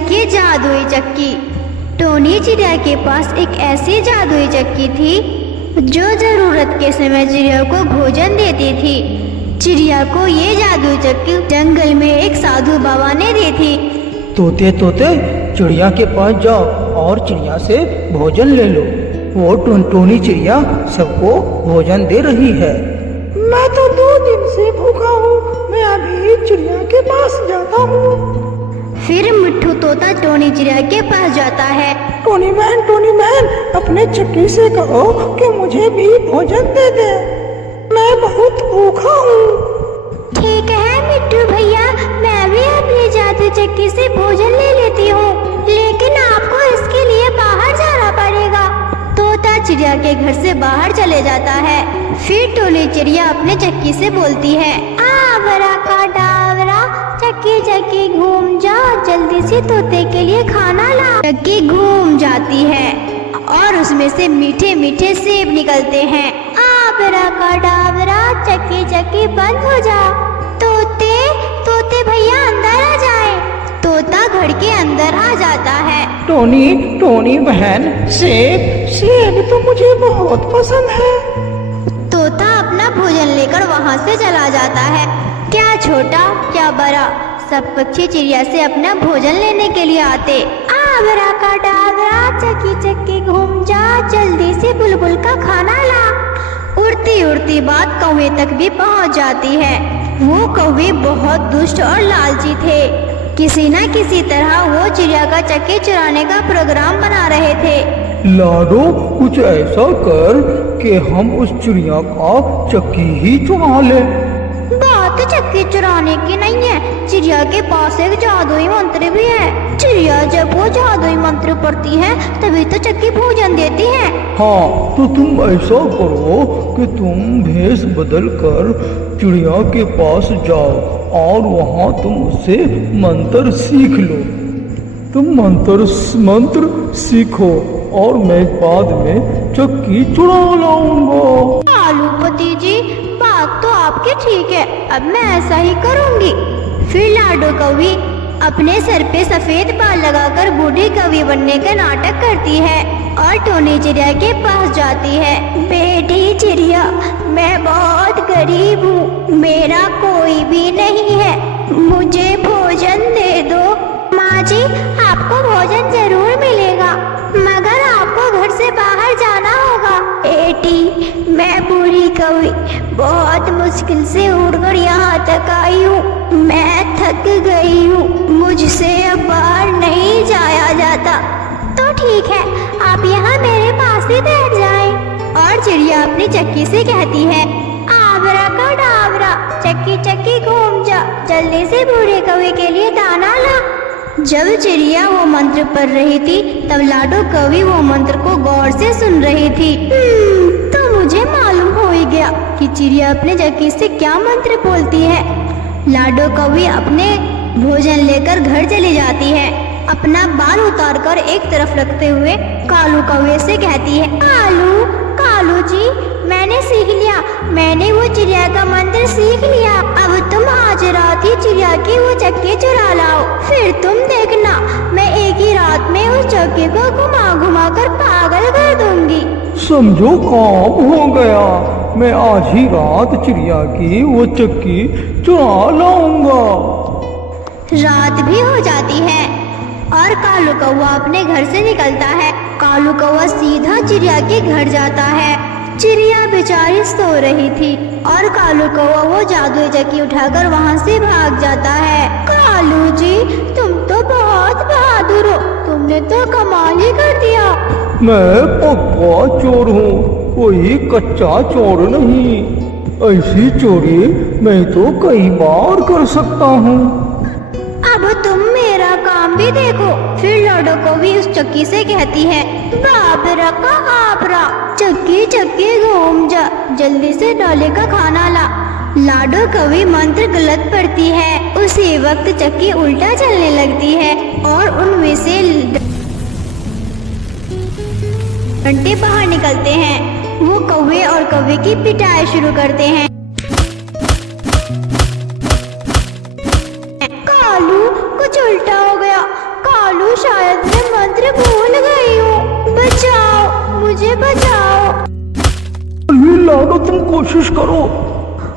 की जादुई चक्की। टोनी चिड़िया के पास एक ऐसी जादुई चक्की थी जो जरूरत के समय चिड़िया को भोजन देती थी। चिड़िया को ये जादुई चक्की जंगल में एक साधु बाबा ने दी थी। तोते तोते चिड़िया के पास जाओ और चिड़िया से भोजन ले लो। वो टोनी चिड़िया सबको भोजन दे रही है। मैं तो 2 दिन से भूखा हूँ, मैं अभी चिड़िया के पास जाता हूँ। फिर मिट्ठू तोता टोनी चिड़िया के पास जाता है। टोनी बहन अपने चक्की से कहो कि मुझे भी भोजन दे दे, मैं बहुत भूखा हूँ। ठीक है मिट्टू भैया, मैं भी अपनी जादू चक्की से भोजन ले लेती हूँ, लेकिन आपको इसके लिए बाहर जाना पड़ेगा। तोता चिड़िया के घर से बाहर चले जाता है। फिर टोनी चिड़िया अपने चक्की से बोलती है, आवरा का डावरा, चक्की चक्की घूम जा, जल्दी से तोते के लिए खाना ला। चक्की घूम जाती है और उसमें से मीठे मीठे सेब निकलते हैं। आवरा का डावरा, चक्की चक्की बंद हो जा, तोते तोते भैया अंदर आ जाए। तोता घर के अंदर आ जाता है। टोनी बहन, सेब तो मुझे बहुत पसंद है। तोता अपना भोजन लेकर वहाँ से चला जाता है। क्या छोटा क्या बड़ा, सब पक्षी चिड़िया से अपना भोजन लेने के लिए आते। आवरा का डावरा, चक्की चक्की घूम जा, जल्दी से बुलबुल का खाना ला। उड़ती उड़ती बात कौवे तक भी पहुँच जाती है। वो कौवे बहुत दुष्ट और लालची थे। किसी न किसी तरह वो चिड़िया का चक्की चुराने का प्रोग्राम बना रहे थे। लाडो, कुछ ऐसा कर कि हम उस चिड़िया का चक्की ही चुरा लें। बात चक्की चुराने की नहीं है, चिड़िया के पास एक जादुई मंत्र भी है। चिड़िया जब वो जादुई मंत्र पढ़ती है तभी तो चक्की भोजन देती है। हाँ, तो तुम ऐसा करो कि तुम भेष बदल कर चिड़िया के पास जाओ और वहाँ तुम उससे मंत्र सीख लो। तुम मंत्र सीखो और मैं बाद में चक्की चुरा लाऊंगा। आलूपति जी, बात तो आपकी ठीक है, अब मैं ऐसा ही करूंगी। फिर लाडो कौवी अपने सर पे सफेद बाल लगाकर बूढ़ी कौवी बनने का नाटक करती है और टोनी चिड़िया के पास जाती है। बेटी चिड़िया, मैं बहुत गरीब हूँ, मेरा कोई भी नहीं है, मुझे भोजन दे दो। माँ जी, आपको भोजन जरूर मिलेगा, मगर आपको घर से बाहर जाना होगा। बेटी, मैं बूढ़ी कौवी बहुत मुश्किल से उड़कर यहाँ तक आई हूँ, मैं थक गई हूँ, मुझसे अब बाहर नहीं जाया जाता। तो ठीक है, आप यहाँ मेरे पास ही बैठ जाएं। और चिड़िया अपनी चक्की से कहती है, आवरा का डावरा, चक्की चक्की घूम जा, जल्दी से बूढ़े कौवे के लिए दाना ला। जब चिड़िया वो मंत्र पढ़ रही थी तब लाडो कौवी वो मंत्र को गौर से सुन रही थी। तो मुझे मालूम हो ही गया कि चिड़िया अपने चक्की से क्या मंत्र बोलती है। लाडो कौवी अपने भोजन लेकर घर चली जाती है। अपना बाल उतारकर एक तरफ रखते हुए कालू कौवे से कहती है, कालू जी, मैंने सीख लिया, मैंने वो चिड़िया का मंत्र सीख लिया। अब तुम आज रात ही चिड़िया की वो चक्की चुरा लाओ, फिर तुम देखना, मैं एक ही रात में उस चक्की को घुमा घुमा कर पागल कर दूंगी। समझो काम हो गया, मैं आज ही रात चिड़िया की वो चक्की चुरा लाऊंगा। रात भी हो जाती है और कालू कौवा अपने घर से निकलता है। कालू कौवा सीधा चिड़िया के घर जाता है। चिड़िया बेचारी सो रही थी और कालू कौवा वो जादुई चक्की उठाकर वहाँ से भाग जाता है। कालू जी, तुम तो बहुत बहादुर हो, तुमने तो कमाल ही कर दिया। मैं पक्का चोर हूँ, कोई कच्चा चोर नहीं। ऐसी चोरी मैं तो कई बार कर सकता हूँ। अब तुम मेरा काम भी देखो। फिर लाडो कौवी उस चक्की से कहती है, बाबरा का आपरा, चक्की चक्की घूम जा, जल्दी से डाले का खाना ला। लाडो कौवी मंत्र गलत पढ़ती है। उसी वक्त चक्की उल्टा चलने लगती है और उनमें से डंडे बाहर निकलते हैं। वो कौवे और कौवे की पिटाई शुरू करते हैं। कालू, कुछ उल्टा हो गया, कालू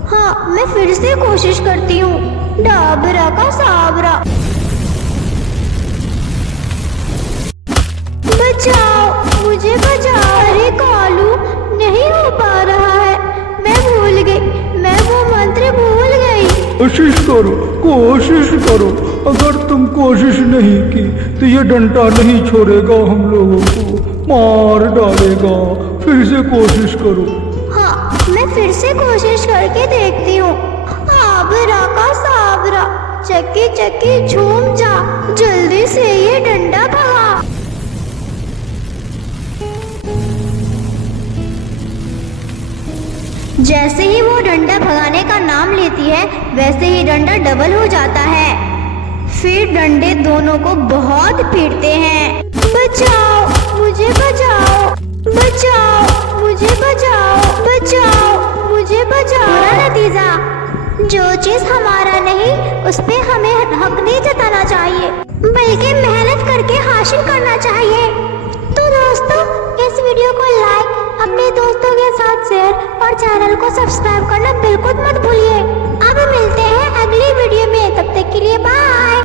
हाँ, मैं फिर से कोशिश करती हूँ। डाबरा का साबरा। बचाओ, मुझे बचाओ। अरे कालू, नहीं हो पा रहा है। मैं भूल गई, मैं वो मंत्र भूल गई। कोशिश करो। अगर तुम कोशिश नहीं की तो ये डंडा नहीं छोड़ेगा, हम लोगों को मार डालेगा। फिर से कोशिश करो। हाँ, मैं फिर से कोशिश करके देखती हूँ। आबरा का साबरा, चक्की चक्की झूम जा, जल्दी से ये डंडा भगा। जैसे ही वो डंडा भगाने का नाम लेती है, वैसे ही डंडा डबल हो जाता है। फिर डंडे दोनों को बहुत पीटते हैं। बचाओ, मुझे बचाओ। बचाओ, मुझे बचाओ। बचाओ, मुझे बचाओ। बुरा नतीजा। जो चीज हमारा नहीं, उस पे हमें हक नहीं जताना चाहिए, बल्कि मेहनत करके हासिल करना चाहिए। तो दोस्तों, इस वीडियो को लाइक, अपने दोस्तों के साथ शेयर और चैनल को सब्सक्राइब करना बिल्कुल मत भूलिए। अब मिलते हैं अगली वीडियो में, तब तक के लिए बाय।